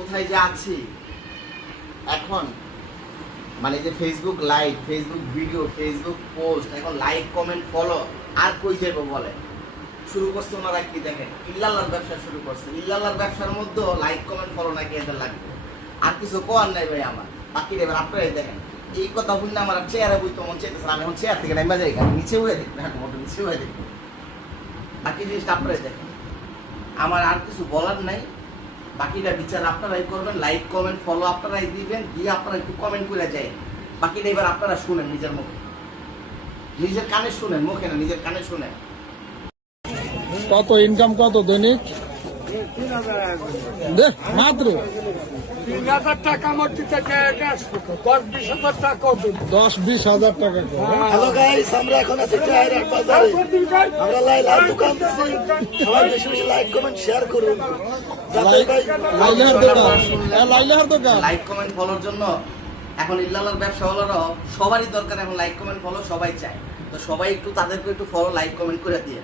কোথায় যে আছি এখন, মানে যে Facebook live, Facebook video, Facebook post, এখন লাইক কমেন্ট ফলো আর কই যাবো বলে। শুরু করছে ওনারা কি দেখেন, ইল্লাল্লাহর ব্যবসা শুরু করছে। ইল্লাল্লাহর ব্যবসার মধ্যে লাইক কমেন্ট ফলো নাকি এদের লাগবে, আর কিছু কোয়ার নাই ভাই আমার। বাকি এবার আপনারাই দেখেন, এই কথা শুনলে আমার চেয়ারে বইতে মন চাইতেছে, আমি এখন চেয়ার থেকে নেমে যাই, নিচে উড়ে দেখবো, হ্যাঁ নিচে উড়ে দেখবো। বাকি জিনিসটা আপনারাই দেখেন, আমার আর কিছু বলার নাই। বাকিটা বিচার আপনারাই করবেন, লাইক কমেন্ট ফলো আপনারাই দিবেন, দিয়ে আপনারা একটু কমেন্ট করে যায়। বাকিটা এবার আপনারা শুনেন নিজের মুখে, নিজের কানে শুনেন, মুখে না, নিজের কানে শুনেন। কত ইনকাম কত দৈনিক? মাত্র 3,000 টাকা মধ্যে থেকে 10-20,000 টাকা 10-20,000 টাকা। হ্যালো গাইস, আমরা এখন আছি টায়ারের বাজারে। আমরা লাইভ দোকান দিছি, সবাই বেশি বেশি লাইক কমেন্ট শেয়ার করুন। লাইলার দোকান, লাইলার দোকান। লাইক কমেন্ট ফলোর জন্য এখন ইল্লাল্লাহর ব্যবসা হলো সবারই দরকার, এখন লাইক কমেন্ট ফলো সবাই চায়। তো সবাই একটু তাদেরকে একটু ফলো লাইক কমেন্ট করে দিয়ে